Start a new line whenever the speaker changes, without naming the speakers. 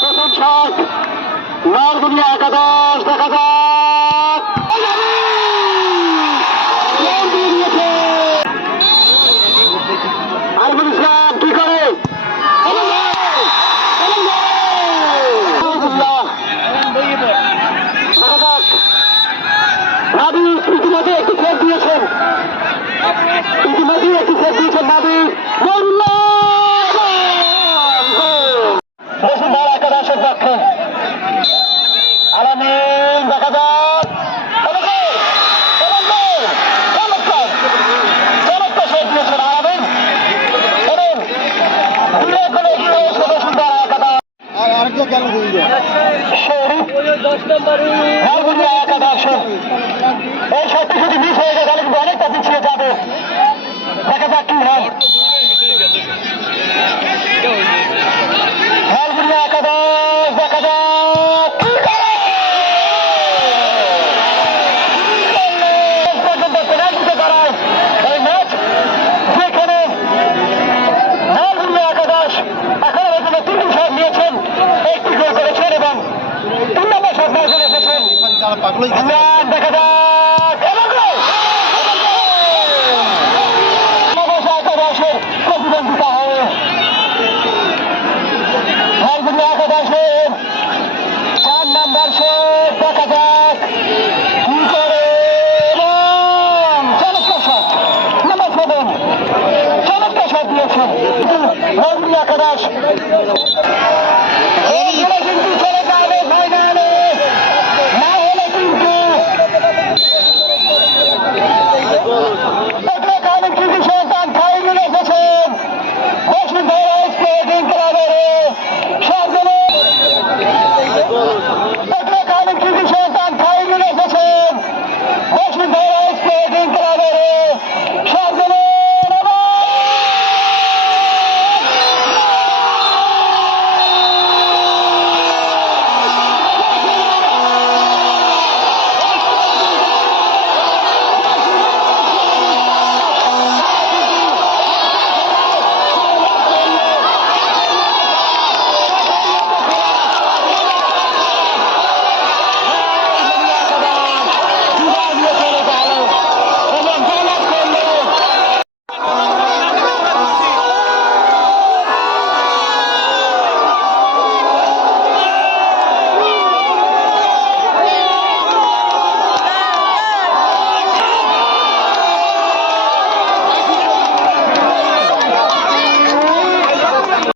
প্রথম শট লাল দুনিয়া একাদশ দেখা যাক আরবুল ইসলাম কি করে একটি ফের দিয়েছেন। রাজ্য কেন দিন I believe.